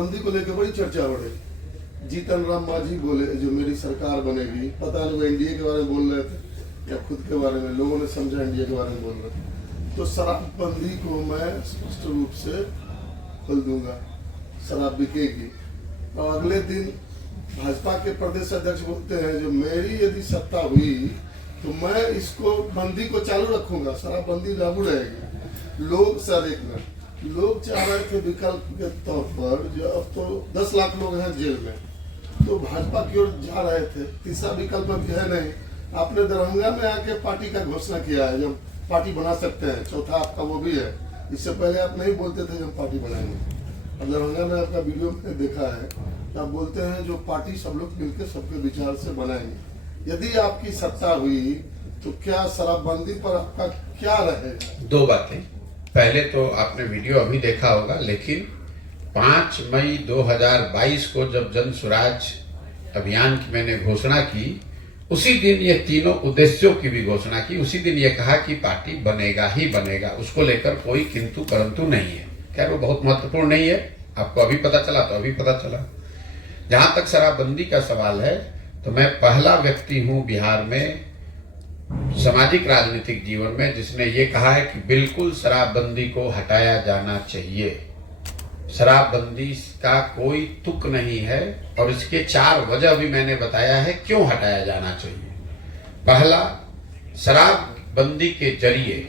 शराबबंदी को लेकर बड़ी चर्चा हो रही। जीतन राम मांझी बोले जो मेरी सरकार बनेगी, पता नहीं वो एनडीए के बारे में बोल रहे थे या खुद के बारे में, लोगों ने समझा एनडीए के बारे में बोल रहे थे। तो शराबबंदी को मैं स्पष्ट रूप से खोल दूंगा, शराब बिकेगी। और अगले दिन भाजपा के प्रदेश अध्यक्ष बोलते हैं जो मेरी यदि सत्ता हुई तो मैं इसको बंदी को चालू रखूंगा, शराबबंदी लागू रहेगी। लोग चाह रहे थे विकल्प के तौर पर, जो अब तो 10 लाख लोग हैं जेल में, तो भाजपा की ओर जा रहे थे। तीसरा विकल्प अभी है नहीं। आपने दरभंगा में आके पार्टी का घोषणा किया है, जब पार्टी बना सकते हैं। चौथा आपका वो भी है, इससे पहले आप नहीं बोलते थे जब पार्टी बनाएंगे। और दरभंगा में आपका वीडियो मैंने देखा है, आप बोलते हैं जो पार्टी सब लोग मिलकर सबके विचार से बनाएंगे। यदि आपकी सत्ता हुई तो क्या शराबबंदी पर आपका क्या रहेगा? 2 बातें। पहले तो आपने वीडियो अभी देखा होगा, लेकिन 5 मई 2022 को जब जन स्वराज अभियान की मैंने घोषणा की, उसी दिन ये तीनों उद्देश्यों की भी घोषणा की। उसी दिन ये कहा कि पार्टी बनेगा ही बनेगा, उसको लेकर कोई किंतु परंतु नहीं है। खैर वो बहुत महत्वपूर्ण नहीं है, आपको अभी पता चला तो अभी पता चला। जहां तक शराबबंदी का सवाल है, तो मैं पहला व्यक्ति हूं बिहार में सामाजिक राजनीतिक जीवन में जिसने ये कहा है कि बिल्कुल शराबबंदी को हटाया जाना चाहिए। शराबबंदी का कोई तुक नहीं है और इसके 4 वजह भी मैंने बताया है क्यों हटाया जाना चाहिए। पहला, शराबबंदी के जरिए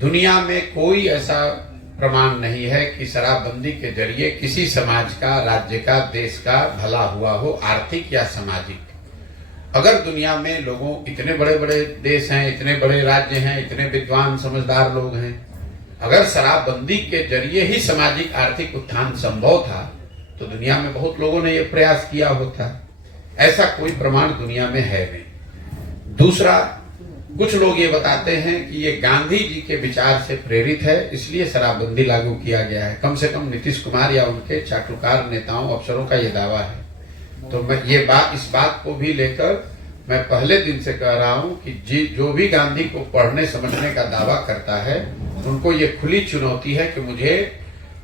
दुनिया में कोई ऐसा प्रमाण नहीं है कि शराबबंदी के जरिए किसी समाज का, राज्य का, देश का भला हुआ हो, आर्थिक या सामाजिक। अगर दुनिया में लोगों, इतने बड़े बड़े देश हैं, इतने बड़े राज्य हैं, इतने विद्वान समझदार लोग हैं, अगर शराबबंदी के जरिए ही सामाजिक आर्थिक उत्थान संभव था तो दुनिया में बहुत लोगों ने यह प्रयास किया होता। ऐसा कोई प्रमाण दुनिया में है नहीं। दूसरा, कुछ लोग ये बताते हैं कि ये गांधी जी के विचार से प्रेरित है, इसलिए शराबबंदी लागू किया गया है। कम से कम नीतीश कुमार या उनके चाटुकार नेताओं, अफसरों का ये दावा है। तो मैं इस बात को भी लेकर मैं पहले दिन से कह रहा हूं कि जो भी गांधी को पढ़ने समझने का दावा करता है, उनको ये खुली चुनौती है कि मुझे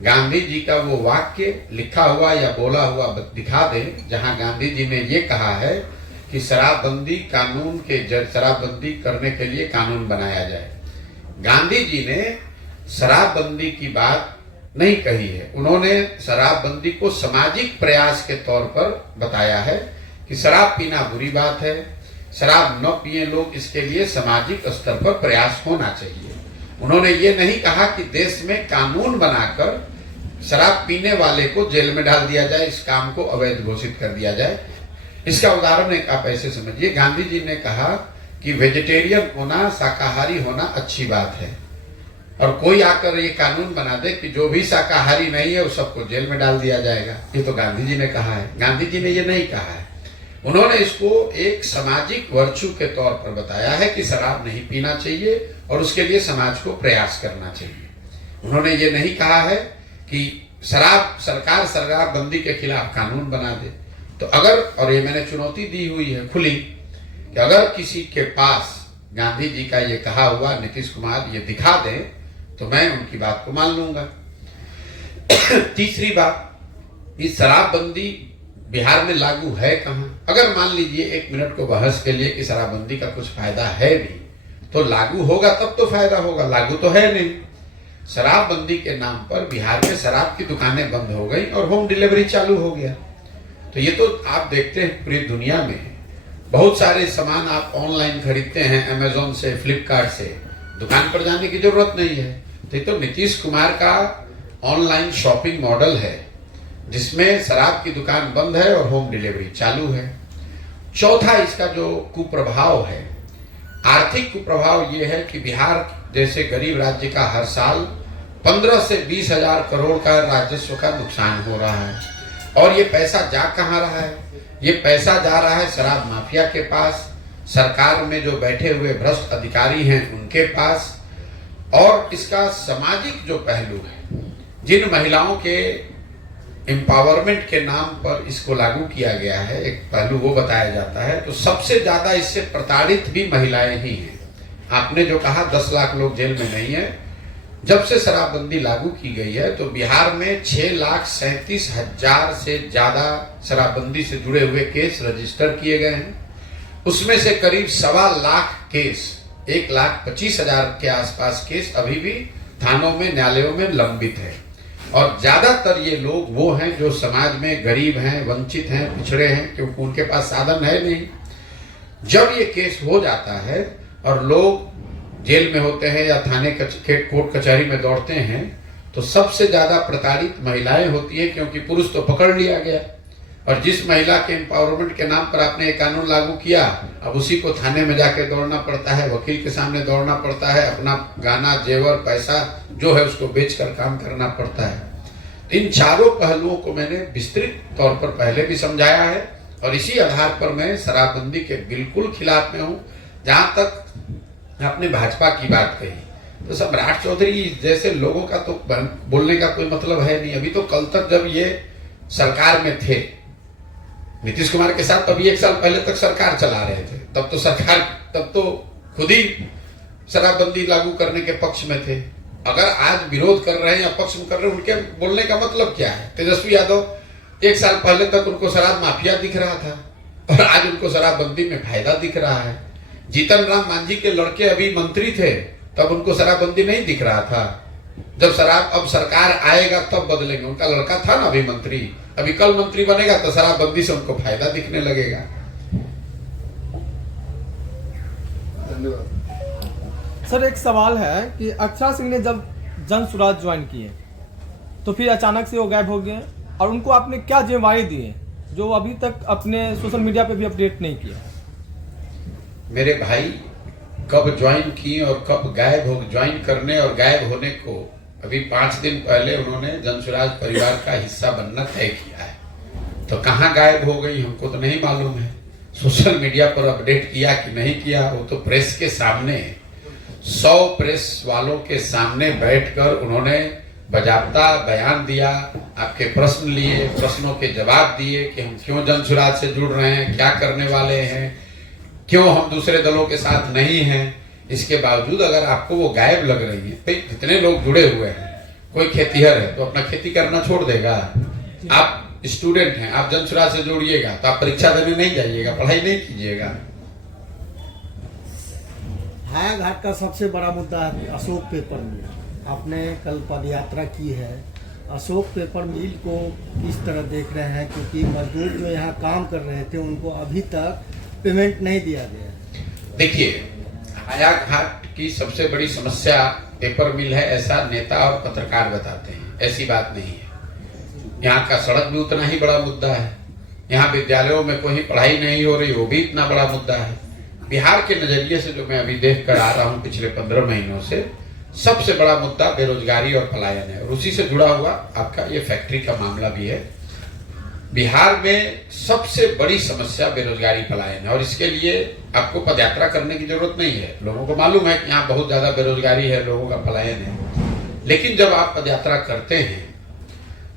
गांधी जी का वो वाक्य लिखा हुआ या बोला हुआ दिखा दें जहां गांधी जी ने ये कहा है कि शराबबंदी करने के लिए कानून बनाया जाए। गांधी जी ने शराबबंदी की बात नहीं कही है, उन्होंने शराबबंदी को सामाजिक प्रयास के तौर पर बताया है कि शराब पीना बुरी बात है, शराब न पिए लोग, इसके लिए सामाजिक स्तर पर प्रयास होना चाहिए। उन्होंने ये नहीं कहा कि देश में कानून बनाकर शराब पीने वाले को जेल में डाल दिया जाए, इस काम को अवैध घोषित कर दिया जाए। इसका उदाहरण एक आप ऐसे समझिए, गांधी जी ने कहा कि वेजिटेरियन होना, शाकाहारी होना अच्छी बात है, और कोई आकर ये कानून बना दे कि जो भी शाकाहारी नहीं है उस सबको जेल में डाल दिया जाएगा। ये तो गांधी जी ने कहा है, गांधी जी ने ये नहीं कहा है। उन्होंने इसको एक सामाजिक वर्चू के तौर पर बताया है कि शराब नहीं पीना चाहिए और उसके लिए समाज को प्रयास करना चाहिए। उन्होंने ये नहीं कहा है कि सरकार शराबबंदी के खिलाफ कानून बना दे। तो अगर, और ये मैंने चुनौती दी हुई है खुली, कि अगर किसी के पास गांधी जी का ये कहा हुआ नीतीश कुमार ये दिखा दें तो मैं उनकी बात को मान लूंगा। तीसरी बात, ये शराबबंदी बिहार में लागू है कहां? अगर मान लीजिए 1 मिनट को बहस के लिए कि शराबबंदी का कुछ फायदा है भी, तो लागू होगा तब तो फायदा होगा, लागू तो है नहीं। शराबबंदी के नाम पर बिहार में शराब की दुकानें बंद हो गई और होम डिलीवरी चालू हो गया। तो ये तो आप देखते हैं पूरी दुनिया में बहुत सारे सामान आप ऑनलाइन खरीदते हैं, अमेजोन से, फ्लिपकार्ट से, दुकान पर जाने की जरूरत नहीं है। तो ये तो नीतीश कुमार का ऑनलाइन शॉपिंग मॉडल है जिसमें शराब की दुकान बंद है और होम डिलीवरी चालू है। चौथा, इसका जो कुप्रभाव है, आर्थिक कुप्रभाव ये है कि बिहार जैसे गरीब राज्य का हर साल 15 से 20 हजार करोड़ का राजस्व का नुकसान हो रहा है। और ये पैसा जा कहाँ रहा है? ये पैसा जा रहा है शराब माफिया के पास, सरकार में जो बैठे हुए भ्रष्ट अधिकारी हैं उनके पास। और इसका सामाजिक जो पहलू है, जिन महिलाओं के एम्पावरमेंट के नाम पर इसको लागू किया गया है, एक पहलू वो बताया जाता है, तो सबसे ज्यादा इससे प्रताड़ित भी महिलाएं ही हैं। आपने जो कहा 10 लाख लोग जेल में नहीं है, जब से शराबबंदी लागू की गई है तो बिहार में 6,37,000 से ज्यादा शराबबंदी से जुड़े हुए केस रजिस्टर किए गए हैं। उसमें से करीब 1.25 केस, 1,25,000 के आसपास केस अभी भी थानों में, न्यायालयों में लंबित है। और ज्यादातर ये लोग वो हैं जो समाज में गरीब हैं, वंचित हैं, पिछड़े हैं, क्योंकि उनके पास साधन है नहीं। जब ये केस हो जाता है और लोग जेल में होते हैं या थाने कोर्ट कचहरी में दौड़ते हैं, तो सबसे ज्यादा प्रताड़ित महिलाएं होती हैं, क्योंकि पुरुष तो पकड़ लिया गया। और जिस महिला के एम्पावरमेंट के नाम पर आपने एक कानून लागू किया, अब उसी को थाने में जाके दौड़ना पड़ता है, वकील के सामने दौड़ना पड़ता है, अपना गाना, जेवर, पैसा जो है उसको बेचकर काम करना पड़ता है। इन चारों पहलुओं को मैंने विस्तृत तौर पर पहले भी समझाया है और इसी आधार पर मैं शराबबंदी के बिल्कुल खिलाफ में हूँ। जहां तक आपने भाजपा की बात कही, तो सम्राट चौधरी जैसे लोगों का तो बोलने का कोई मतलब है नहीं। अभी तो कल तक जब ये सरकार में थे, नीतीश कुमार के साथ, अभी 1 साल पहले तक सरकार चला रहे थे, तब तो खुद ही शराबबंदी लागू करने के पक्ष में थे। अगर आज विरोध कर रहे हैं या पक्ष में कर रहे हैं, उनके बोलने का मतलब क्या है? तेजस्वी यादव 1 साल पहले तक उनको शराब माफिया दिख रहा था और आज उनको शराबबंदी में फायदा दिख रहा है। जीतन राम मांझी के लड़के अभी मंत्री थे, तब उनको शराबबंदी नहीं दिख रहा था। जब अब सरकार आएगा तब बदलेंगे। उनका लड़का था ना अभी मंत्री, अभी कल मंत्री बनेगा तो शराबबंदी से उनको फायदा दिखने लगेगा। धन्यवाद। सर, एक सवाल है कि अक्षरा सिंह ने जब जन स्वराज ज्वाइन किए तो फिर अचानक से वो गायब हो गए, और उनको आपने क्या जिम्मेवारी दी है जो अभी तक अपने सोशल मीडिया पे भी अपडेट नहीं किया? मेरे भाई कब ज्वाइन किए और कब गायब हो, ज्वाइन करने और गायब होने को अभी 5 दिन पहले उन्होंने जनसुराज परिवार का हिस्सा बनना तय किया है। तो कहाँ गायब हो गई हमको तो नहीं मालूम है। सोशल मीडिया पर अपडेट किया कि नहीं किया, वो तो प्रेस के सामने 100 प्रेस वालों के सामने बैठकर उन्होंने बजाबता बयान दिया, आपके प्रश्न लिए, प्रश्नों के जवाब दिए कि हम क्यों जनसुराज से जुड़ रहे हैं, क्या करने वाले हैं, क्यों हम दूसरे दलों के साथ नहीं हैं। इसके बावजूद अगर आपको वो गायब लग रही है, तो जितने लोग जुड़े हुए हैं, कोई खेतीहर है तो अपना खेती करना छोड़ देगा। आप स्टूडेंट हैं, आप जनसुराज से जोड़िएगा तो आप परीक्षा देने नहीं जाइएगा, पढ़ाई नहीं कीजिएगा। हायाघाट का सबसे बड़ा मुद्दा है अशोक पेपर मिल। आपने कल पदयात्रा की है, अशोक पेपर मिल को किस तरह देख रहे हैं? क्योंकि मजदूर जो यहाँ काम कर रहे थे उनको अभी तक पेमेंट नहीं दिया गया। देखिए, हायाघाट की सबसे बड़ी समस्या पेपर मिल है, ऐसा नेता और पत्रकार बताते हैं। ऐसी बात नहीं है। यहाँ का सड़क भी उतना ही बड़ा मुद्दा है, यहाँ विद्यालयों में कोई पढ़ाई नहीं हो रही, वो भी इतना बड़ा मुद्दा है। बिहार के नजरिए से जो मैं अभी देख कर आ रहा हूँ पिछले 15 महीनों से, सबसे बड़ा मुद्दा बेरोजगारी और पलायन है, और उसी से जुड़ा हुआ आपका ये फैक्ट्री का मामला भी है। बिहार में सबसे बड़ी समस्या बेरोजगारी, पलायन है, और इसके लिए आपको पदयात्रा करने की जरूरत नहीं है। लोगों को मालूम है कि यहाँ बहुत ज्यादा बेरोजगारी है, लोगों का पलायन है। लेकिन जब आप पदयात्रा करते हैं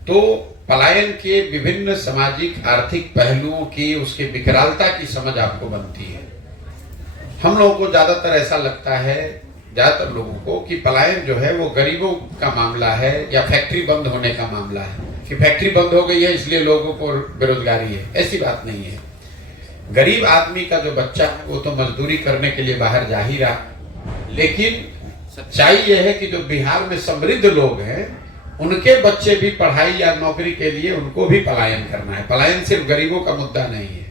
तो पलायन के विभिन्न सामाजिक आर्थिक पहलुओं की, उसके विकरालता की समझ आपको बनती है। हम लोगों को ज्यादातर ऐसा लगता है, ज्यादातर लोगों को, कि पलायन जो है वो गरीबों का मामला है या फैक्ट्री बंद होने का मामला है, कि फैक्ट्री बंद हो गई है इसलिए लोगों को बेरोजगारी है। ऐसी बात नहीं है। गरीब आदमी का जो बच्चा है वो तो मजदूरी करने के लिए बाहर जा ही रहा, लेकिन सच्चाई यह है कि जो बिहार में समृद्ध लोग हैं उनके बच्चे भी पढ़ाई या नौकरी के लिए उनको भी पलायन करना है। पलायन सिर्फ गरीबों का मुद्दा नहीं है।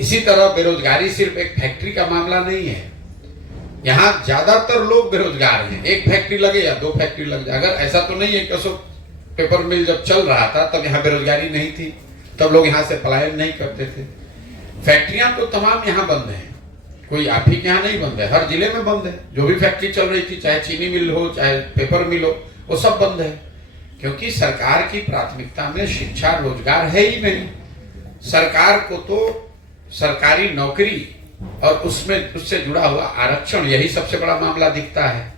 इसी तरह बेरोजगारी सिर्फ एक फैक्ट्री का मामला नहीं है। यहाँ ज्यादातर लोग बेरोजगार हैं, एक फैक्ट्री लगे या 2 फैक्ट्री लग जाए। अगर ऐसा तो नहीं है कि अशोक पेपर मिल जब चल रहा था तब यहाँ बेरोजगारी नहीं थी, तब लोग यहाँ से पलायन नहीं करते थे। फैक्ट्रियां तो तमाम यहाँ बंद हैं, कोई आप ही के यहाँ नहीं बंद है, हर जिले में बंद है। जो भी फैक्ट्री चल रही थी, चाहे चीनी मिल हो, चाहे पेपर मिल हो, वो सब बंद है, क्योंकि सरकार की प्राथमिकता में शिक्षा रोजगार है ही नहीं। सरकार को तो सरकारी नौकरी और उससे जुड़ा हुआ आरक्षण, यही सबसे बड़ा मामला दिखता है।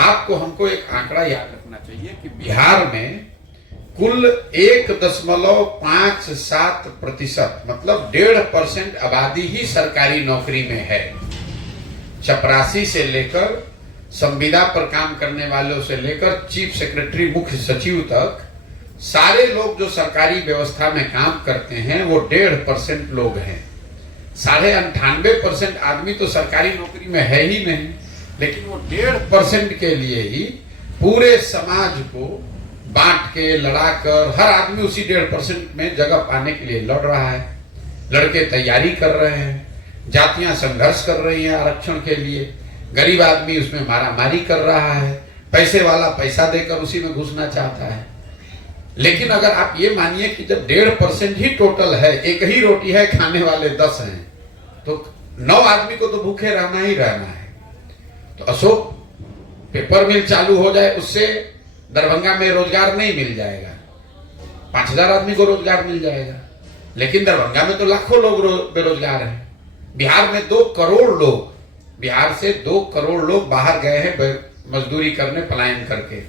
आपको हमको एक आंकड़ा याद रखना चाहिए कि बिहार में कुल 1.57% मतलब 1.5% आबादी ही सरकारी नौकरी में है। चपरासी से लेकर संविदा पर काम करने वालों से लेकर चीफ सेक्रेटरी, मुख्य सचिव तक सारे लोग जो सरकारी व्यवस्था में काम करते हैं वो 1.5% लोग हैं। 98.5% आदमी तो सरकारी नौकरी में है ही नहीं, लेकिन वो 1.5% के लिए ही पूरे समाज को बांट के लड़ाकर हर आदमी उसी 1.5% में जगह पाने के लिए लड़ रहा है। लड़के तैयारी कर रहे हैं, जातियां संघर्ष कर रही हैं आरक्षण के लिए, गरीब आदमी उसमें मारामारी कर रहा है, पैसे वाला पैसा देकर उसी में घुसना चाहता है। लेकिन अगर आप ये मानिए कि जब 1.5% ही टोटल है, एक ही रोटी है, खाने वाले 10 हैं, तो 9 आदमी को तो भूखे रहना ही रहना है। तो अशोक पेपर मिल चालू हो जाए, उससे दरभंगा में रोजगार नहीं मिल जाएगा, 5000 आदमी को रोजगार मिल जाएगा, लेकिन दरभंगा में तो लाखों लोग बेरोजगार हैं। बिहार में 2 करोड़ लोग, बिहार से 2 करोड़ लोग बाहर गए हैं मजदूरी करने, पलायन करके।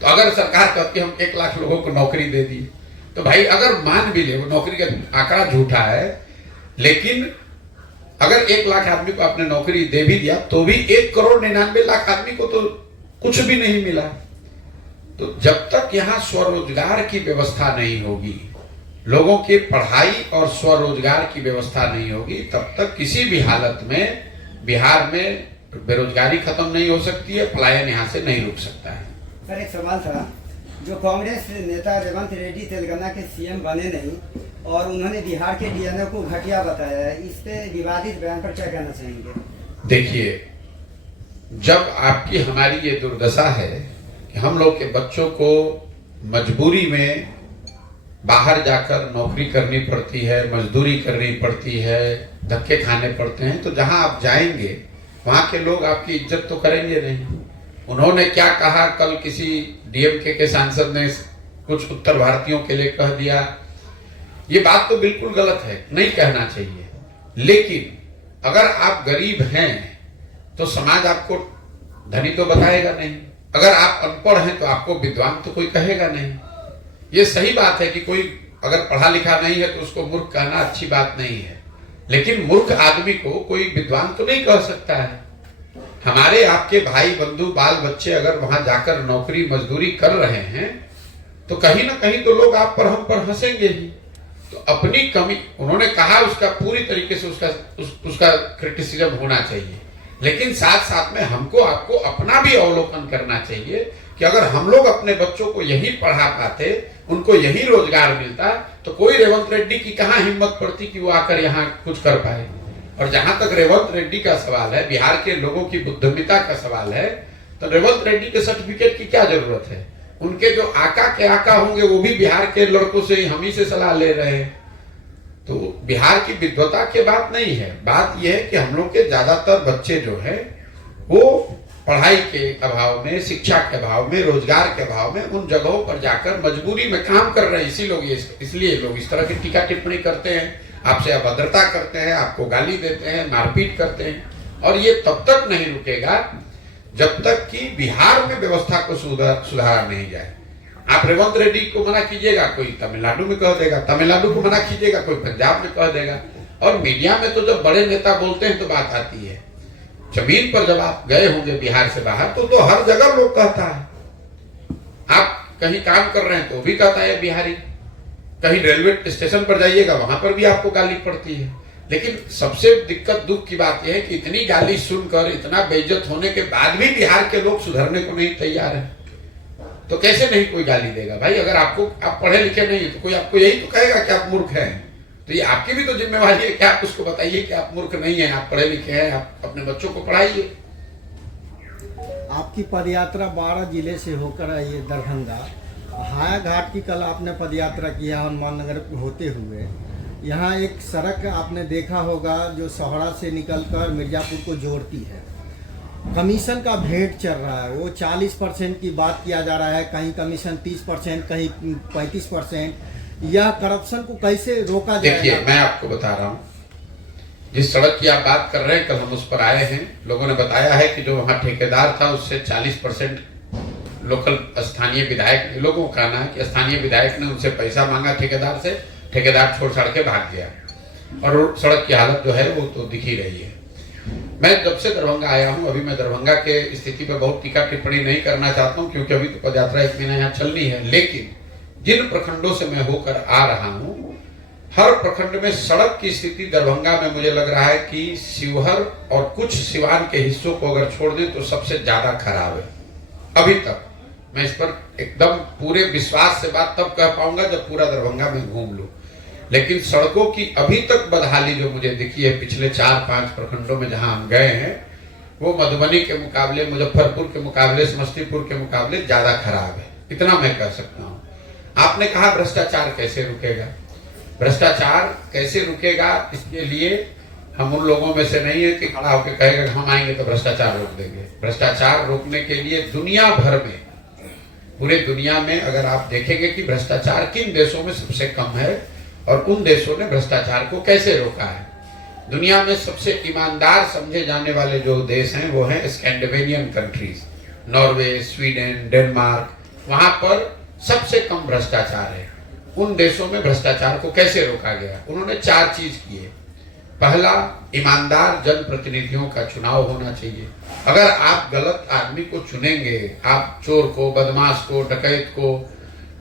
तो अगर सरकार कहती है हम 1 लाख लोगों को नौकरी दे दी, तो भाई अगर मान भी ले, वो नौकरी का आंकड़ा झूठा है, लेकिन अगर 1 लाख आदमी को आपने नौकरी दे भी दिया तो भी 1,99,00,000 आदमी को तो कुछ भी नहीं मिला। तो जब तक यहाँ स्वरोजगार की व्यवस्था नहीं होगी, लोगों की पढ़ाई और स्वरोजगार की व्यवस्था नहीं होगी, तब तक किसी भी हालत में बिहार में बेरोजगारी खत्म नहीं हो सकती है, पलायन यहाँ से नहीं रुक सकता है। सर एक सवाल था, जो कांग्रेस नेता रेवंत रेड्डी तेलंगाना के सीएम बने नहीं और उन्होंने बिहार के डीएनओ को घटिया बताया है, इस पे विवादित बयान पर क्या कहना चाहेंगे? देखिए, जब आपकी हमारी ये दुर्दशा है कि हम लोग के बच्चों को मजबूरी में बाहर जाकर नौकरी करनी पड़ती है, मजदूरी करनी पड़ती है, धक्के खाने पड़ते हैं, तो जहां आप जाएंगे वहां के लोग आपकी इज्जत तो करेंगे नहीं। उन्होंने क्या कहा, कल किसी डीएमके के सांसद ने कुछ उत्तर भारतीयों के लिए कह दिया, ये बात तो बिल्कुल गलत है, नहीं कहना चाहिए। लेकिन अगर आप गरीब हैं तो समाज आपको धनी तो बताएगा नहीं, अगर आप अनपढ़ हैं तो आपको विद्वान तो कोई कहेगा नहीं। ये सही बात है कि कोई अगर पढ़ा लिखा नहीं है तो उसको मूर्ख कहना अच्छी बात नहीं है, लेकिन मूर्ख आदमी को कोई विद्वान तो नहीं कह सकता है। हमारे आपके भाई बंधु बाल बच्चे अगर वहां जाकर नौकरी मजदूरी कर रहे हैं तो कहीं ना कहीं तो लोग आप पर, हम पर हंसेंगे ही। तो अपनी कमी, उन्होंने कहा, उसका पूरी तरीके से उसका क्रिटिसिज्म होना चाहिए, लेकिन साथ साथ में हमको आपको अपना भी अवलोकन करना चाहिए कि अगर हम लोग अपने बच्चों को यही पढ़ा पाते, उनको यही रोजगार मिलता, तो कोई रेवंत रेड्डी की कहां हिम्मत पड़ती कि वो आकर यहाँ कुछ कर पाए। और जहां तक रेवंत रेड्डी का सवाल है, बिहार के लोगों की बुद्धिमत्ता का सवाल है, तो रेवंत रेड्डी के सर्टिफिकेट की क्या जरूरत है? उनके जो आका के आका होंगे वो भी बिहार के लड़कों से, हम ही से सलाह ले रहे हैं। तो बिहार की विद्वता की बात नहीं है, बात यह है कि हम लोग के ज्यादातर बच्चे जो है वो पढ़ाई के अभाव में, शिक्षा के अभाव में, रोजगार के अभाव में उन जगहों पर जाकर मजबूरी में काम कर रहे हैं। इसलिए लोग इस तरह की टीका टिप्पणी करते हैं, आपसे अभद्रता करते हैं, आपको गाली देते हैं, मारपीट करते हैं। और ये तब तक नहीं रुकेगा जब तक कि बिहार में व्यवस्था को सुधारा नहीं जाए। आप रेवंत रेड्डी को मना कीजिएगा, कोई तमिलनाडु में कह देगा, तमिलनाडु को मना कीजिएगा, कोई पंजाब में कह देगा। और मीडिया में तो जब बड़े नेता बोलते हैं तो बात आती है, जमीन पर जब आप गए होंगे बिहार से बाहर तो हर जगह लोग कहता है। आप कहीं काम कर रहे हैं तो भी कहता है बिहारी, कहीं रेलवे स्टेशन पर जाइएगा वहां पर भी आपको गाली पड़ती है। लेकिन सबसे दिक्कत, दुख की बात यह है कि इतनी गाली सुनकर, इतना बेइज्जत होने के बाद भी बिहार के लोग सुधरने को नहीं तैयार है। तो कैसे नहीं कोई गाली देगा भाई? अगर आप पढ़े लिखे नहीं है तो कोई आपको यही तो कहेगा कि आप मूर्ख हैं। तो ये आपकी भी तो जिम्मेवारी है कि आप उसको बताइए कि आप मूर्ख नहीं हैं, आप पढ़े लिखे हैं, आप अपने बच्चों को पढ़ाइए। आपकी पदयात्रा 12 जिले से होकर आई है दरभंगा। हाया घाट की कल आपने पदयात्रा किया हनुमान नगर होते हुए। यहाँ एक सड़क आपने देखा होगा जो सोहरा से निकलकर मिर्जापुर को जोड़ती है। कमीशन का भेंट चल रहा है, वो 40% की बात किया जा रहा है, कहीं कमीशन 30%, कहीं 35%। यह करप्शन को कैसे रोका जाएगा? देखिए, मैं आपको बता रहा हूँ, जिस सड़क की आप बात कर रहे हैं, कल हम उस पर आए हैं। लोगों ने बताया है कि जो वहाँ ठेकेदार था उससे 40% लोकल स्थानीय विधायक, लोगों का कहना है कि स्थानीय विधायक ने उनसे पैसा मांगा ठेकेदार से, ठेकेदार छोड़ छाड़ के भाग गया और सड़क की हालत जो है वो तो दिख ही रही है। मैं जब से दरभंगा आया हूं, अभी मैं दरभंगा के स्थिति पर बहुत टीका टिप्पणी नहीं करना चाहता हूं क्योंकि अभी तो पदयात्रा 1 महीना यहाँ चलनी है, लेकिन जिन प्रखंडों से मैं होकर आ रहा हूं, हर प्रखंड में सड़क की स्थिति दरभंगा में मुझे लग रहा है कि शिवहर और कुछ सिवान के हिस्सों को अगर छोड़ दें तो सबसे ज्यादा खराब है अभी तक। मैं इस पर एकदम पूरे विश्वास से बात तब कह पाऊंगा जब पूरा दरभंगा में घूम लूं, लेकिन सड़कों की अभी तक बदहाली जो मुझे दिखी है पिछले 4-5 प्रखंडों में जहां हम गए हैं, वो मधुबनी के मुकाबले, मुजफ्फरपुर के मुकाबले, समस्तीपुर के मुकाबले ज्यादा खराब है, इतना मैं कह सकता हूं। आपने कहा भ्रष्टाचार कैसे रुकेगा? भ्रष्टाचार कैसे रुकेगा, इसके लिए हम उन लोगों में से नहीं है कि खड़ा होकर कहेगा हम आएंगे तो भ्रष्टाचार रोक देंगे। भ्रष्टाचार रोकने के लिए दुनिया भर में, पूरे दुनिया में अगर आप देखेंगे कि भ्रष्टाचार किन देशों में सबसे कम है और उन देशों ने भ्रष्टाचार को कैसे रोका है। दुनिया में सबसे ईमानदार समझे जाने वाले जो देश हैं वो हैं Scandinavian countries, Norway, Sweden, Denmark, वहां पर सबसे कम भ्रष्टाचार है। उन देशों में भ्रष्टाचार को कैसे रोका गया? उन्होंने 4 चीज किए। पहला, ईमानदार जनप्रतिनिधियों का चुनाव होना चाहिए। अगर आप गलत आदमी को चुनेंगे, आप चोर को, बदमाश को, डकैत को,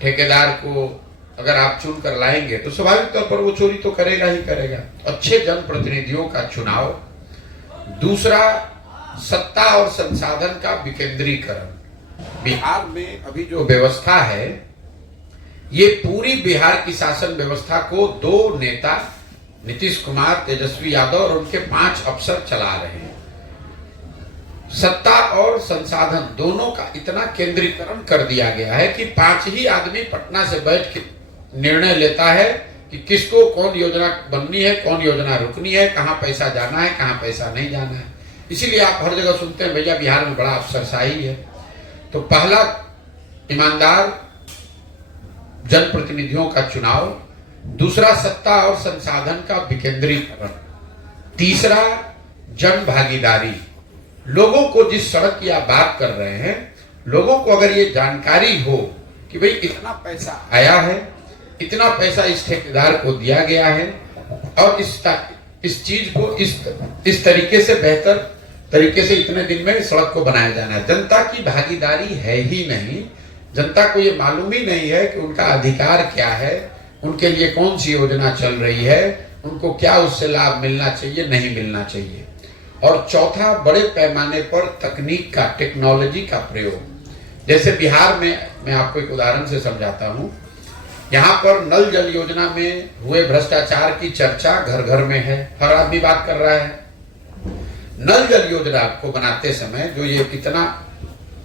ठेकेदार को अगर आप चुन कर लाएंगे तो स्वाभाविक तौर पर वो चोरी तो करेगा ही करेगा। अच्छे जनप्रतिनिधियों का चुनाव। दूसरा, सत्ता और संसाधन का विकेंद्रीकरण। बिहार में अभी जो व्यवस्था है, ये पूरी बिहार की शासन व्यवस्था को 2 नेता, नीतीश कुमार, तेजस्वी यादव और उनके 5 अफसर चला रहे हैं। सत्ता और संसाधन दोनों का इतना केंद्रीकरण कर दिया गया है कि 5 ही आदमी पटना से बैठ के निर्णय लेता है कि किसको कौन योजना बननी है, कौन योजना रुकनी है, कहां पैसा जाना है, कहां पैसा नहीं जाना है। इसीलिए आप हर जगह सुनते हैं भैया बिहार में बड़ा अफसरशाही है। तो पहला, ईमानदार जनप्रतिनिधियों का चुनाव। दूसरा, सत्ता और संसाधन का विकेंद्रीकरण। तीसरा, जन भागीदारी। लोगों को जिस सड़क की आप बात कर रहे हैं, लोगों को अगर ये जानकारी हो कि भाई इतना पैसा आया है, इतना पैसा इस ठेकेदार को दिया गया है और इस चीज को इस तरीके से, बेहतर तरीके से इतने दिन में सड़क को बनाया जाना है। जनता की भागीदारी है ही नहीं। जनता को ये मालूम ही नहीं है कि उनका अधिकार क्या है, उनके लिए कौन सी योजना चल रही है, उनको क्या उससे लाभ मिलना चाहिए, नहीं मिलना चाहिए। और चौथा, बड़े पैमाने पर तकनीक का, टेक्नोलॉजी का प्रयोग। जैसे बिहार में मैं आपको एक उदाहरण से समझाता हूं। यहाँ पर नल जल योजना में हुए भ्रष्टाचार की चर्चा घर घर में है, हर आदमी बात कर रहा है। नल जल योजना को बनाते समय जो ये कितना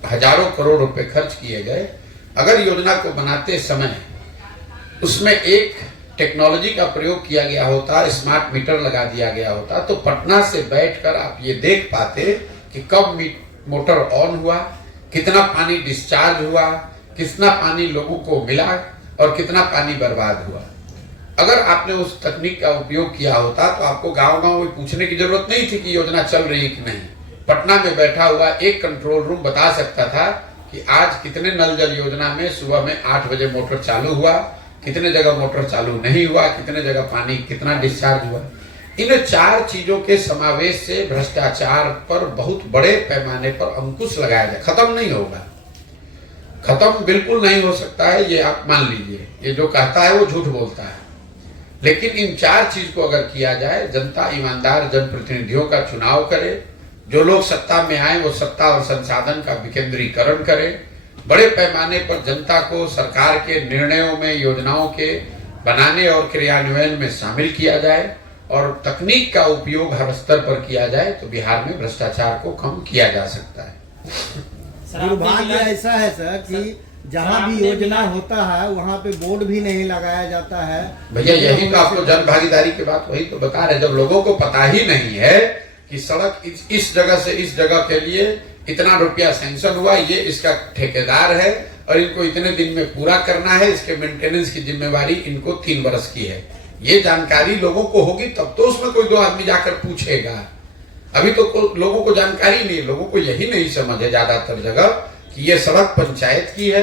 हजारों करोड़ रुपए खर्च किए गए, अगर योजना को बनाते समय उसमें एक टेक्नोलॉजी का प्रयोग किया गया होता, स्मार्ट मीटर लगा दिया गया होता, तो पटना से बैठकर आप ये देख पाते कि कब मोटर ऑन हुआ, कितना पानी डिस्चार्ज हुआ, कितना पानी लोगों को मिला और कितना पानी बर्बाद हुआ। अगर आपने उस तकनीक का उपयोग किया होता तो आपको गांव-गांव पूछने की जरूरत नहीं थी कि योजना चल रही है कि नहीं। पटना में बैठा हुआ एक कंट्रोल रूम बता सकता था कि आज कितने नल जल योजना में सुबह में 8 बजे मोटर चालू हुआ, कितने जगह मोटर चालू नहीं हुआ, कितने जगह पानी कितना डिस्चार्ज हुआ। इन 4 चीजों के समावेश से भ्रष्टाचार पर बहुत बड़े पैमाने पर अंकुश लगाया जाए। खत्म नहीं होगा, खत्म बिल्कुल नहीं हो सकता है, ये आप मान लीजिए। ये जो कहता है वो झूठ बोलता है। लेकिन इन 4 चीज को अगर किया जाए, जनता ईमानदार जनप्रतिनिधियों का चुनाव करे, जो लोग सत्ता में आए वो सत्ता और संसाधन का विकेंद्रीकरण करें, बड़े पैमाने पर जनता को सरकार के निर्णयों में, योजनाओं के बनाने और क्रियान्वयन में शामिल किया जाए और तकनीक का उपयोग हर स्तर पर किया जाए, तो बिहार में भ्रष्टाचार को कम किया जा सकता है। दुर्भाग्य ऐसा है सर कि जहाँ भी योजना होता है वहाँ पे बोर्ड भी नहीं लगाया जाता है। भैया यही तो आपको जन भागीदारी की बात वही तो बता रहे, जब लोगों को पता ही नहीं है कि सड़क इस जगह से इस जगह के लिए इतना रुपया सैंक्शन हुआ, ये इसका ठेकेदार है और इनको इतने दिन में पूरा करना है, इसके मेंटेनेंस की जिम्मेवारी इनको 3 वर्ष की है। ये जानकारी लोगों को होगी तब तो उसमें कोई 2 आदमी जाकर पूछेगा। अभी तो लोगों को जानकारी नहीं, लोगों को यही नहीं समझ है ज्यादातर जगह कि ये सड़क पंचायत की है,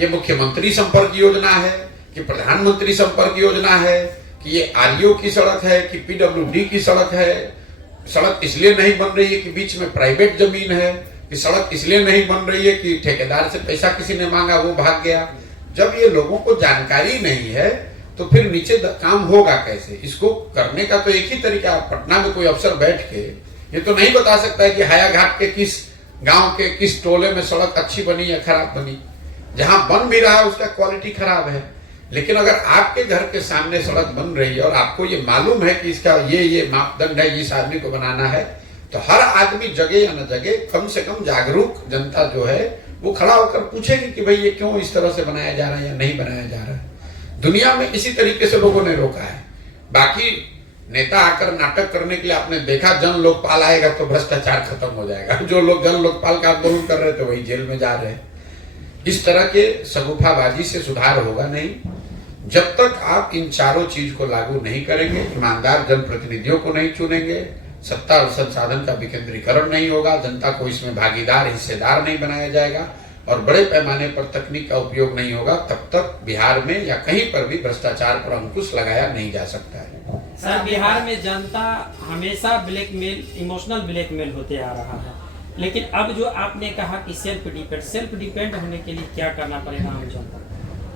ये मुख्यमंत्री संपर्क योजना है, कि प्रधानमंत्री संपर्क योजना है, कि ये आरईओ की सड़क है, कि पीडब्ल्यूडी की सड़क है, सड़क इसलिए नहीं बन रही है कि बीच में प्राइवेट जमीन है, कि सड़क इसलिए नहीं बन रही है कि ठेकेदार से पैसा किसी ने मांगा वो भाग गया। जब ये लोगों को जानकारी नहीं है तो फिर नीचे काम होगा कैसे? इसको करने का तो एक ही तरीका, पटना में कोई अफसर बैठ के ये तो नहीं बता सकता है कि हायाघाट के किस गांव के किस टोले में सड़क अच्छी बनी या खराब बनी। जहां बन भी रहा है उसका क्वालिटी खराब है। लेकिन अगर आपके घर के सामने सड़क बन रही है और आपको ये मालूम है कि इसका ये मापदंड है, इस आदमी को बनाना है, तो हर आदमी जगह या न जगह कम से कम जागरूक जनता जो है वो खड़ा होकर पूछेगी कि भाई ये क्यों इस तरह से बनाया जा रहा है या नहीं बनाया जा रहा है। दुनिया में इसी तरीके से लोगों ने रोका है। बाकी नेता आकर नाटक करने के लिए आपने देखा जन लोकपाल आएगा तो भ्रष्टाचार खत्म हो जाएगा। जो लोग जन लोकपाल का आंदोलन कर रहे थे वही जेल में जा रहे हैं। इस तरह के शगुफाबाजी से सुधार होगा नहीं। जब तक आप इन चारों चीज को लागू नहीं करेंगे, ईमानदार जनप्रतिनिधियों को नहीं चुनेंगे, सत्ता और संसाधन का विकेंद्रीकरण नहीं होगा, जनता को इसमें भागीदार हिस्सेदार नहीं बनाया जाएगा और बड़े पैमाने पर तकनीक का उपयोग नहीं होगा, तब तक बिहार में या कहीं पर भी भ्रष्टाचार पर अंकुश लगाया नहीं जा सकता है। सर, बिहार में जनता हमेशा ब्लैकमेल, इमोशनल ब्लैकमेल होते आ रहा है, लेकिन अब जो आपने कहा कि सेल्फ डिपेंड होने के लिए क्या करना पड़ेगा आम जनता?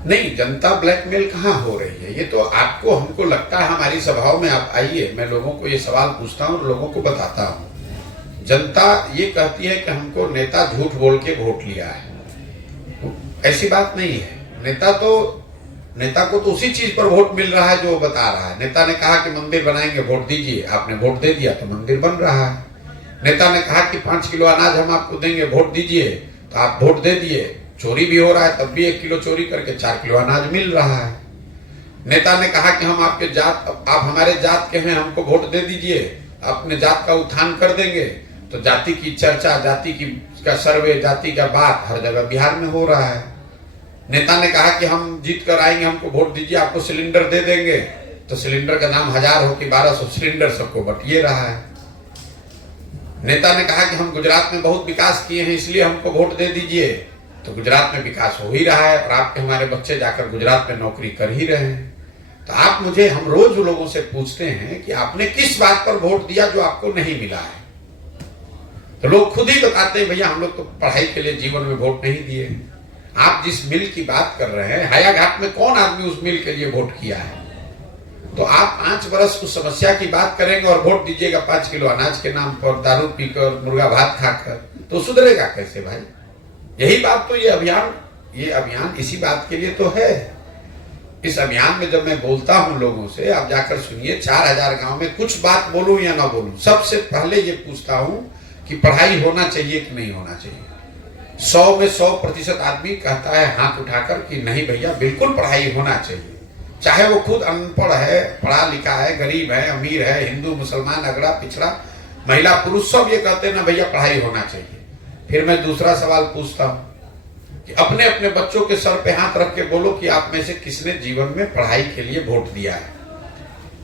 नहीं, जनता ब्लैकमेल कहाँ हो रही है? ये तो आपको हमको लगता है। हमारी सभाओं में आप आइए, मैं लोगों को ये सवाल पूछता हूँ और लोगों को बताता हूँ। जनता ये कहती है कि हमको नेता झूठ बोल के वोट लिया है। ऐसी बात नहीं है। नेता को तो उसी चीज पर वोट मिल रहा है जो वो बता रहा है। नेता ने कहा कि मंदिर बनाएंगे, वोट दीजिए, आपने वोट दे दिया तो मंदिर बन रहा है। नेता ने कहा कि 5 किलो अनाज हम आपको देंगे, वोट दीजिए, तो आप वोट दे दिए। चोरी भी हो रहा है तब भी 1 किलो चोरी करके 4 किलो अनाज मिल रहा है। नेता ने कहा कि हम आपके जात, आप हमारे जात के हैं, हमको वोट दे दीजिए, अपने जात का उत्थान कर देंगे। तो जाति की चर्चा, जाति की का सर्वे, जाति का बात हर जगह बिहार में हो रहा है। नेता ने कहा कि हम जीत कर आएंगे, हमको वोट दीजिए, आपको सिलेंडर दे देंगे, तो सिलेंडर का दाम 1000 हो कि 1200 सिलेंडर सबको बंटिए रहा है। नेता ने कहा कि हम गुजरात में बहुत विकास किए हैं इसलिए हमको वोट दे दीजिए, तो गुजरात में विकास हो ही रहा है और आपके हमारे बच्चे जाकर गुजरात में नौकरी कर ही रहे हैं। तो हम रोज लोगों से पूछते हैं कि आपने किस बात पर वोट दिया जो आपको नहीं मिला है? तो लोग खुद ही बताते हैं भैया हम लोग तो पढ़ाई के लिए जीवन में वोट नहीं दिए। आप जिस मिल की बात कर रहे हैं, हायाघाट में कौन आदमी उस मिल के लिए वोट किया है? तो आप 5 वर्ष उस समस्या की बात करेंगे और वोट दीजिएगा 5 किलो अनाज के नाम पर, दारू पीकर, मुर्गा भात खाकर, तो सुधरेगा कैसे भाई? यही बात तो ये अभियान इसी बात के लिए तो है। इस अभियान में जब मैं बोलता हूं लोगों से, आप जाकर सुनिए, 4000 गांव में कुछ बात बोलूं या ना बोलूं, सबसे पहले ये पूछता हूं कि पढ़ाई होना चाहिए कि नहीं होना चाहिए। 100 में 100% आदमी कहता है हाथ उठाकर कि नहीं भैया बिल्कुल पढ़ाई होना चाहिए। चाहे वो खुद अनपढ़ है, पढ़ा लिखा है, गरीब है, अमीर है, हिंदू मुसलमान, अगड़ा पिछड़ा, महिला पुरुष, सब ये कहते हैं ना भैया पढ़ाई होना चाहिए। फिर मैं दूसरा सवाल पूछता हूं कि अपने अपने बच्चों के सर पे हाथ रख के बोलो कि आप में से किसने जीवन में पढ़ाई के लिए वोट दिया है?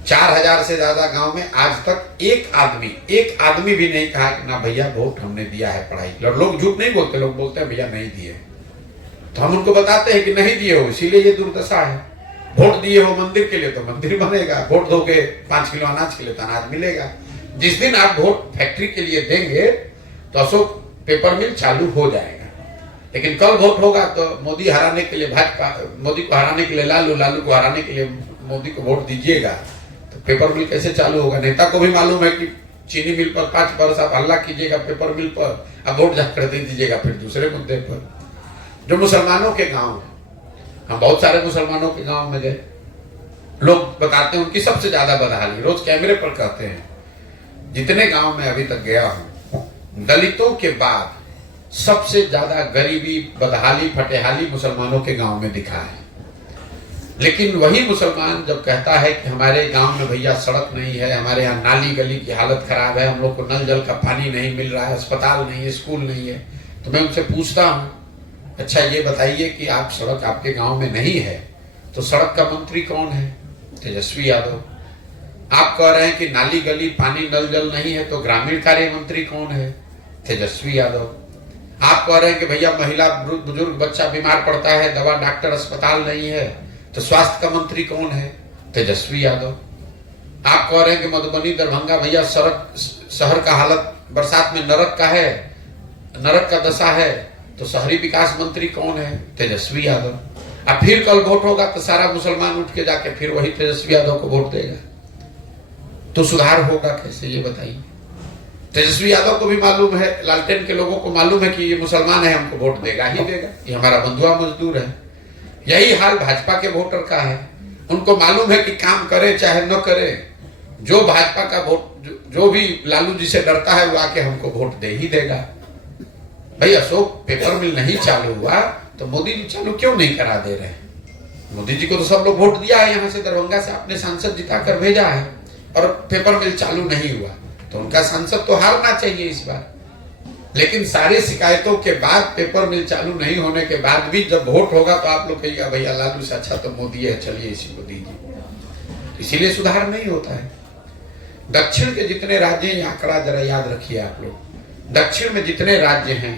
4000 से ज्यादा गांव में आज तक एक आदमी भी नहीं कहा कि ना भैया वोट हमने दिया है पढ़ाई के लिए। और लोग झूठ नहीं बोलते, लोग बोलते हैं भैया नहीं दिए। तो हम उनको बताते हैं कि नहीं दिए हो इसीलिए ये दुर्दशा है। वोट दिए हो मंदिर के लिए तो मंदिर बनेगा, वोट दोगे 5 किलो अनाज के लिए तो अनाज मिलेगा। जिस दिन आप वोट फैक्ट्री के लिए देंगे तो अशोक पेपर मिल चालू हो जाएगा। लेकिन कल वोट होगा तो मोदी हराने के लिए भाजपा, मोदी को हराने के लिए लालू, लालू को हराने के लिए मोदी को वोट दीजिएगा, तो पेपर मिल कैसे चालू होगा? नेता को भी मालूम है कि चीनी मिल पर 5 वर्ष आप हल्ला कीजिएगा, पेपर मिल पर अब वोट जाकर दे दीजिएगा फिर दूसरे मुद्दे पर। जो मुसलमानों के गांव, हम बहुत सारे मुसलमानों के गांव में गए, लोग बताते हैं उनकी सबसे ज्यादा बदहाली, रोज कैमरे पर कहते हैं, जितने गांव में अभी तक गया हूं, दलितों के बाद सबसे ज्यादा गरीबी, बदहाली, फटेहाली मुसलमानों के गांव में दिखा है। लेकिन वही मुसलमान जब कहता है कि हमारे गांव में भैया सड़क नहीं है, हमारे यहाँ नाली गली की हालत खराब है, हम लोग को नल जल का पानी नहीं मिल रहा है, अस्पताल नहीं है, स्कूल नहीं है, तो मैं उनसे पूछता हूँ अच्छा ये बताइए कि आप सड़क आपके गांव में नहीं है तो सड़क का मंत्री कौन है? तेजस्वी यादव। आप कह रहे हैं कि नाली गली पानी नल जल नहीं है तो ग्रामीण कार्य मंत्री कौन है? तेजस्वी यादव। आप कह रहे हैं कि भैया महिला बुजुर्ग बच्चा बीमार पड़ता है, दवा डॉक्टर अस्पताल नहीं है, तो स्वास्थ्य का मंत्री कौन है? तेजस्वी यादव। आप कह रहे हैं कि मधुबनी दरभंगा भैया सड़क शहर का हालत बरसात में नरक का है, नरक का दशा है, तो शहरी विकास मंत्री कौन है? तेजस्वी यादव। अब फिर कल वोट होगा तो सारा मुसलमान उठ के जाके फिर वही तेजस्वी यादव को वोट देगा, तो सुधार होगा कैसे ये बताइए? तेजस्वी यादव को भी मालूम है, लालटेन के लोगों को मालूम है कि ये मुसलमान है, हमको वोट देगा ही देगा, ये हमारा बंधुआ मजदूर है। यही हाल भाजपा के वोटर का है, उनको मालूम है कि काम करे चाहे न करे, जो भाजपा का वोट, जो भी लालू जी से डरता है वो आके हमको वोट दे ही देगा। भाई अशोक पेपर मिल नहीं चालू हुआ तो मोदी जी चालू क्यों नहीं करा दे रहे? मोदी जी को तो सब लोग वोट दिया है, यहाँ से दरभंगा से अपने सांसद जिता कर भेजा है, और पेपर मिल चालू नहीं हुआ तो उनका सांसद तो हारना चाहिए इस बार। लेकिन सारी शिकायतों के बाद, पेपर मिल चालू नहीं होने के बाद भी जब वोट होगा तो आप लोग कहिएगा भैया लालू से अच्छा तो मोदी है, चलिए इसी को दीजिए। इसीलिए सुधार नहीं होता है। दक्षिण के जितने राज्य हैं, आंकड़ा जरा याद रखिए आप लोग, दक्षिण में जितने राज्य हैं,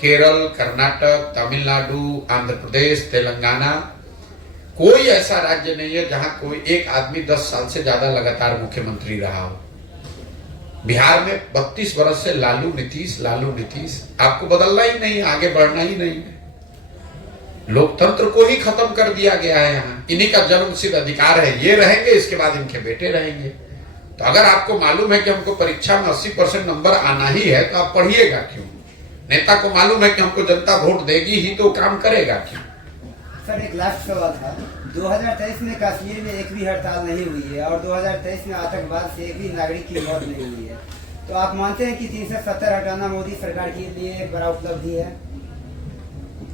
केरल, कर्नाटक, तमिलनाडु, आंध्र प्रदेश, तेलंगाना, कोई ऐसा राज्य नहीं है जहां कोई एक आदमी 10 साल से ज्यादा लगातार मुख्यमंत्री रहा हो। बिहार में 32 वर्ष से लालू नीतीश, आपको बदलना ही नहीं, आगे बढ़ना ही नहीं है। लोकतंत्र को ही खत्म कर दिया गया है। यहाँ इन्हीं का जन्मसिद्ध अधिकार है, ये रहेंगे, इसके बाद इनके बेटे रहेंगे। तो अगर आपको मालूम है कि हमको परीक्षा में 80% नंबर आना ही है तो आप पढ़िएगा क्यों? नेता को मालूम है कि हमको जनता वोट देगी ही तो काम करेगा क्यों? सर एक लास्ट सवाल था, 2023 में कश्मीर में एक भी हड़ताल नहीं हुई है और 2023 में आतंकवाद से एक भी नागरिक की मौत नहीं हुई है, तो आप मानते हैं कि 370 हटाना मोदी सरकार के लिए एक बड़ा उपलब्धि है?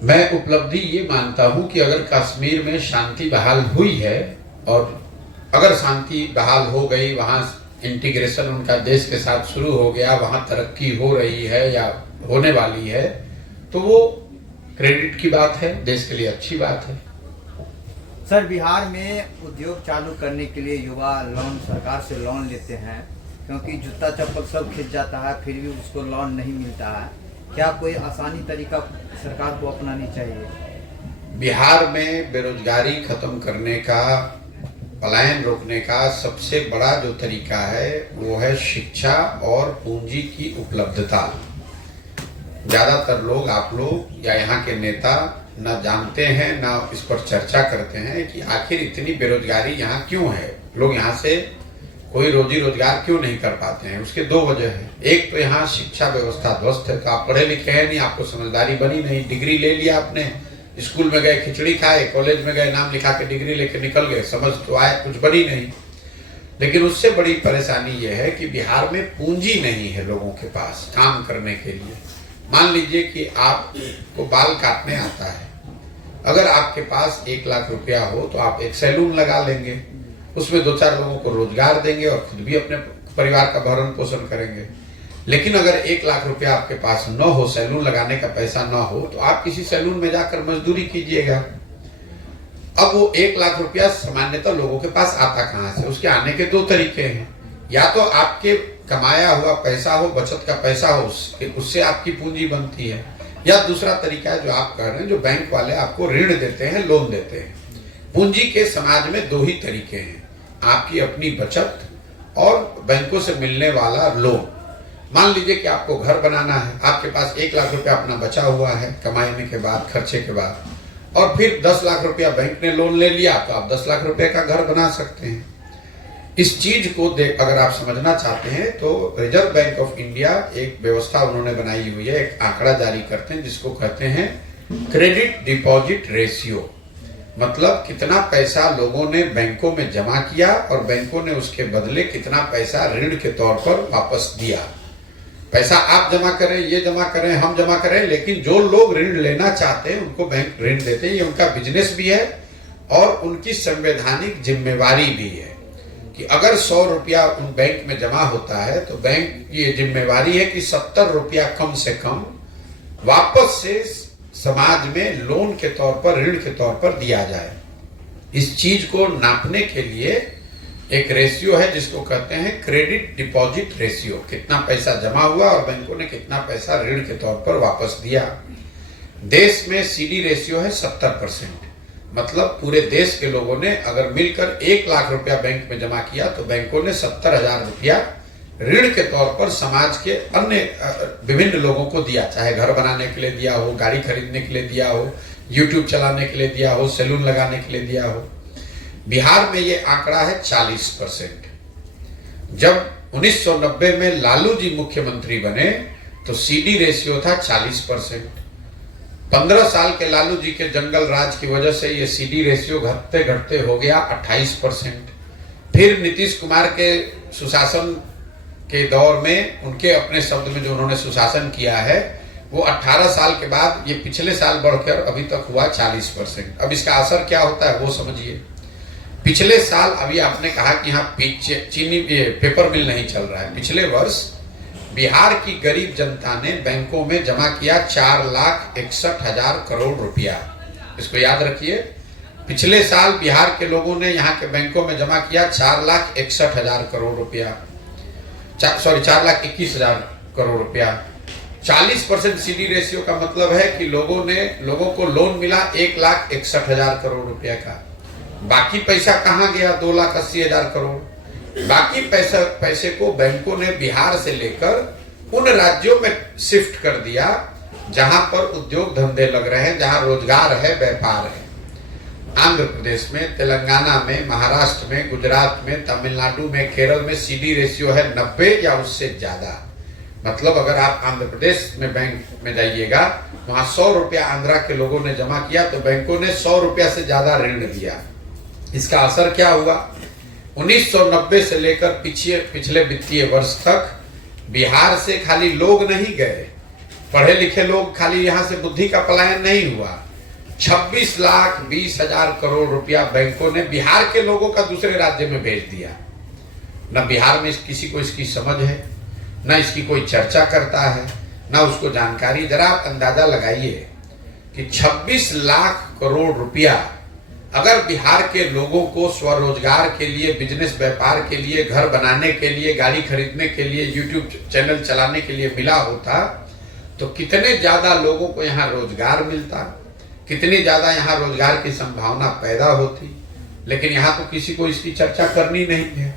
मैं उपलब्धि ये मानता हूं कि अगर कश्मीर में शांति बहाल हुई है और अगर शांति बहाल हो गई, वहां इंटीग्रेशन उनका देश के साथ शुरू हो गया, वहां तरक्की हो रही है या होने वाली है, तो वो क्रेडिट की बात है, देश के लिए अच्छी बात है। सर बिहार में उद्योग चालू करने के लिए युवा लोन, सरकार से लोन लेते हैं, क्योंकि जूता चप्पल सब खिंच जाता है फिर भी उसको लोन नहीं मिलता है। क्या कोई आसानी तरीका सरकार को अपनानी चाहिए? बिहार में बेरोजगारी खत्म करने का, पलायन रोकने का सबसे बड़ा जो तरीका है वो है शिक्षा और पूंजी की उपलब्धता। ज्यादातर लोग, आप लोग या यहाँ के नेता न जानते हैं, न इस पर चर्चा करते हैं कि आखिर इतनी बेरोजगारी यहाँ क्यों है, लोग यहाँ से कोई रोजी रोजगार क्यों नहीं कर पाते हैं। उसके 2 वजह है। एक तो यहाँ शिक्षा व्यवस्था ध्वस्त है, तो आप पढ़े लिखे हैं नहीं, आपको समझदारी बनी नहीं, डिग्री ले लिया आपने, स्कूल में गए खिचड़ी खाए, कॉलेज में गए नाम लिखा के डिग्री लेके निकल गए, समझ तो आए, कुछ बनी नहीं। लेकिन उससे बड़ी परेशानी यह है कि बिहार में पूंजी नहीं है लोगों के पास काम करने के लिए। मान लीजिए कि आपको बाल काटने आता है, अगर आपके पास 1 लाख रुपया हो तो आप एक सैलून लगा लेंगे, उसमें 2-4 लोगों को रोजगार देंगे और खुद भी अपने परिवार का भरण पोषण करेंगे। लेकिन अगर 1 लाख रुपया आपके पास न हो, सैलून लगाने का पैसा न हो, तो आप किसी सैलून में जाकर मजदूरी कीजिएगा। अब वो 1 लाख रुपया सामान्यतः लोगों के पास आता कहाँ से? उसके आने के 2 तरीके हैं। या तो आपके कमाया हुआ पैसा हो, बचत का पैसा हो, उससे आपकी पूंजी बनती है, या दूसरा तरीका है जो आप कह रहे हैं, जो बैंक वाले आपको ऋण देते हैं, लोन देते हैं। पूंजी के समाज में 2 ही तरीके हैं, आपकी अपनी बचत और बैंकों से मिलने वाला लोन। मान लीजिए कि आपको घर बनाना है, आपके पास 1 लाख रुपया अपना बचा हुआ है कमाने के बाद, खर्चे के बाद, और फिर 10 लाख रुपया बैंक ने लोन ले लिया, तो आप 10 लाख रुपए का घर बना सकते हैं। इस चीज को अगर आप समझना चाहते हैं तो रिजर्व बैंक ऑफ इंडिया एक व्यवस्था उन्होंने बनाई हुई है, एक आंकड़ा जारी करते हैं जिसको कहते हैं क्रेडिट डिपॉजिट रेशियो। मतलब कितना पैसा लोगों ने बैंकों में जमा किया और बैंकों ने उसके बदले कितना पैसा ऋण के तौर पर वापस दिया। पैसा आप जमा करें, ये जमा करें, हम जमा करें, लेकिन जो लोग ऋण लेना चाहते हैं उनको बैंक ऋण देते हैं। ये उनका बिजनेस भी है और उनकी संवैधानिक जिम्मेवारी भी है कि अगर 100 रुपया उन बैंक में जमा होता है तो बैंक की ये जिम्मेवारी है कि 70 रुपया कम से कम वापस से समाज में लोन के तौर पर, ऋण के तौर पर दिया जाए। इस चीज को नापने के लिए एक रेशियो है जिसको कहते हैं क्रेडिट डिपॉजिट रेशियो। कितना पैसा जमा हुआ और बैंकों ने कितना पैसा ऋण के तौर पर वापस दिया। देश में सीडी रेशियो है 70%, मतलब पूरे देश के लोगों ने अगर मिलकर 1 लाख रुपया बैंक में जमा किया तो बैंकों ने 70,000 रुपया ऋण के तौर पर समाज के अन्य विभिन्न लोगों को दिया, चाहे घर बनाने के लिए दिया हो, गाड़ी खरीदने के लिए दिया हो, यूट्यूब चलाने के लिए दिया हो, सैलून लगाने के लिए दिया हो। बिहार में ये आंकड़ा है 40%। जब 1990 में लालू जी मुख्यमंत्री बने तो सीडी रेशियो था 40%। 15 साल के लालू जी के जंगल राज की वजह से ये सीडी रेशियो घटते घटते हो गया 28%। फिर नीतीश कुमार के सुशासन के दौर में, उनके अपने शब्द में जो उन्होंने सुशासन किया है, वो 18 साल के बाद ये पिछले साल बढ़कर अभी तक हुआ 40%। अब इसका असर क्या होता है वो समझिए। पिछले साल, अभी आपने कहा कि यहाँ चीनी पेपर मिल नहीं चल रहा है, पिछले वर्ष बिहार की गरीब जनता ने बैंकों में जमा किया 4,61,000 करोड़ रुपया। इसको याद रखिए, पिछले साल बिहार के लोगों ने यहाँ के बैंकों में जमा किया 4,61,000 करोड़ रुपया, 4,21,000 करोड़ रुपया। 40% सीडी रेशियो का मतलब है कि लोगों को लोन मिला 1,61,000 करोड़ रुपया का। बाकी पैसा कहाँ गया? 2,80,000 करोड़। बाकी पैसे को बैंकों ने बिहार से लेकर उन राज्यों में शिफ्ट कर दिया जहां पर उद्योग धंधे लग रहे हैं, जहां रोजगार है, व्यापार है। आंध्र प्रदेश में, तेलंगाना में, महाराष्ट्र में, गुजरात में, तमिलनाडु में, केरल में सीडी रेशियो है 90 या उससे ज्यादा। मतलब अगर आप आंध्र प्रदेश में बैंक में जाइएगा, वहां 100 रुपया आंध्रा के लोगों ने जमा किया तो बैंकों ने 100 रुपया से ज्यादा ऋण दिया। इसका असर क्या हुआ? 1990 से लेकर पिछले वित्तीय वर्ष तक बिहार से खाली लोग नहीं गए, पढ़े लिखे लोग खाली यहां से बुद्धि का पलायन नहीं हुआ। 26,20,000 करोड़ रुपया बैंकों ने बिहार के लोगों का दूसरे राज्य में भेज दिया। न बिहार में किसी को इसकी समझ है, न इसकी कोई चर्चा करता है, न उसको जानकारी। जरा आप अंदाजा लगाइए कि 26 लाख करोड़ रुपया अगर बिहार के लोगों को स्वरोजगार के लिए, बिजनेस व्यापार के लिए, घर बनाने के लिए, गाड़ी खरीदने के लिए, यूट्यूब चैनल चलाने के लिए मिला होता तो कितने ज्यादा लोगों को यहाँ रोजगार मिलता, कितनी ज्यादा यहाँ रोजगार की संभावना पैदा होती। लेकिन यहाँ तो किसी को इसकी चर्चा करनी नहीं है।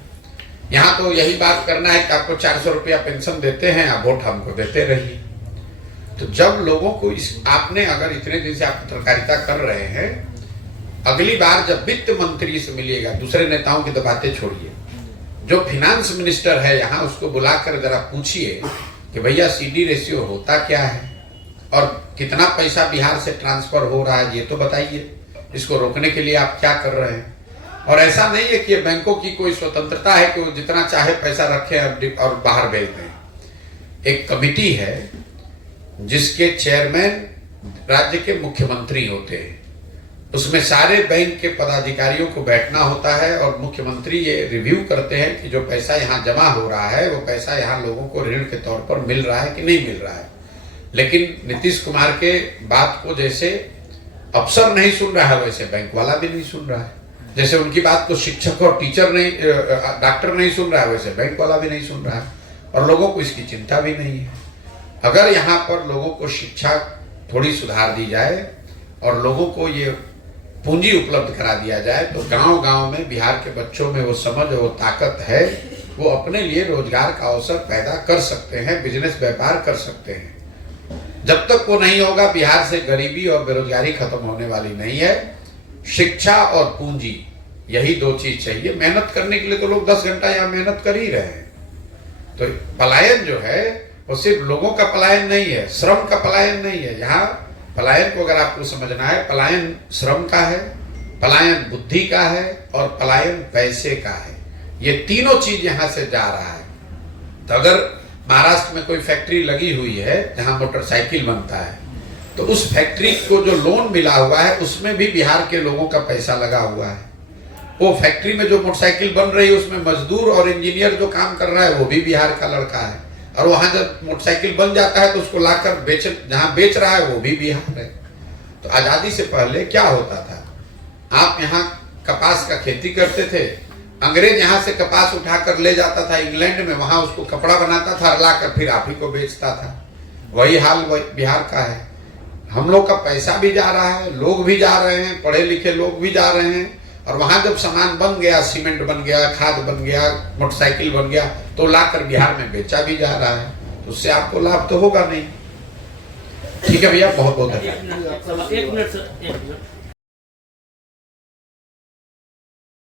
यहाँ तो यही बात करना है कि आपको 400 रुपया पेंशन देते हैं, आप वोट हमको देते रहिए। तो जब लोगों को आपने अगर इतने दिन से आप पत्रकारिता कर रहे हैं, अगली बार जब वित्त मंत्री से मिलिएगा, दूसरे नेताओं की तो बातें छोड़िए, जो फिनांस मिनिस्टर है यहाँ, उसको बुलाकर जरा पूछिए कि भैया सीडी रेशियो होता क्या है और कितना पैसा बिहार से ट्रांसफर हो रहा है, ये तो बताइए। इसको रोकने के लिए आप क्या कर रहे हैं? और ऐसा नहीं है कि ये बैंकों की कोई स्वतंत्रता है कि वो जितना चाहे पैसा रखें और बाहर भेज दें। एक कमिटी है जिसके चेयरमैन राज्य के मुख्यमंत्री होते हैं, उसमें सारे बैंक के पदाधिकारियों को बैठना होता है और मुख्यमंत्री ये रिव्यू करते हैं कि जो पैसा यहाँ जमा हो रहा है वो पैसा यहाँ लोगों को ऋण के तौर पर मिल रहा है कि नहीं मिल रहा है। लेकिन नीतीश कुमार के बात को जैसे अफसर नहीं सुन रहा है, वैसे बैंक वाला भी नहीं सुन रहा है। जैसे उनकी बात को शिक्षक और टीचर नहीं, डॉक्टर नहीं सुन रहा है, वैसे बैंक वाला भी नहीं सुन रहा है। और लोगों को इसकी चिंता भी नहीं है। अगर यहाँ पर लोगों को शिक्षा थोड़ी सुधार दी जाए और लोगों को ये पूंजी उपलब्ध करा दिया जाए तो गांव गांव में बिहार के बच्चों में वो समझ और वो ताकत है, वो अपने लिए रोजगार का अवसर पैदा कर सकते हैं, बिजनेस व्यापार कर सकते हैं। जब तक वो नहीं होगा, बिहार से गरीबी और बेरोजगारी खत्म होने वाली नहीं है। शिक्षा और पूंजी, यही दो चीज चाहिए। मेहनत करने के लिए तो लोग 10 घंटा यहाँ मेहनत कर ही रहे हैं। तो पलायन जो है वो सिर्फ लोगों का पलायन नहीं है, श्रम का पलायन नहीं है। यहाँ पलायन को अगर आपको समझना है, पलायन श्रम का है, पलायन बुद्धि का है और पलायन पैसे का है। ये तीनों चीज यहाँ से जा रहा है। तो अगर महाराष्ट्र में कोई फैक्ट्री लगी हुई है जहां मोटरसाइकिल बनता है, तो उस फैक्ट्री को जो लोन मिला हुआ है उसमें भी बिहार के लोगों का पैसा लगा हुआ है। वो फैक्ट्री में जो मोटरसाइकिल बन रही है उसमें मजदूर और इंजीनियर जो काम कर रहा है वो भी बिहार का लड़का है। और वहां जब मोटरसाइकिल बन जाता है तो उसको लाकर जहां बेच रहा है वो भी बिहार है। तो आजादी से पहले क्या होता था, आप यहाँ कपास का खेती करते थे, अंग्रेज यहाँ से कपास उठाकर ले जाता था इंग्लैंड में, वहां उसको कपड़ा बनाता था और लाकर फिर आप ही को बेचता था। वही हाल बिहार का है। हम लोग का पैसा भी जा रहा है, लोग भी जा रहे हैं, पढ़े लिखे लोग भी जा रहे हैं, और वहां जब सामान बन गया, सीमेंट बन गया, खाद बन गया, मोटरसाइकिल बन गया, तो लाकर बिहार में बेचा भी जा रहा है, तो उससे आपको लाभ तो होगा नहीं। ठीक है भैया, बहुत बहुत धन्यवाद। एक मिनट सर, एक मिनट।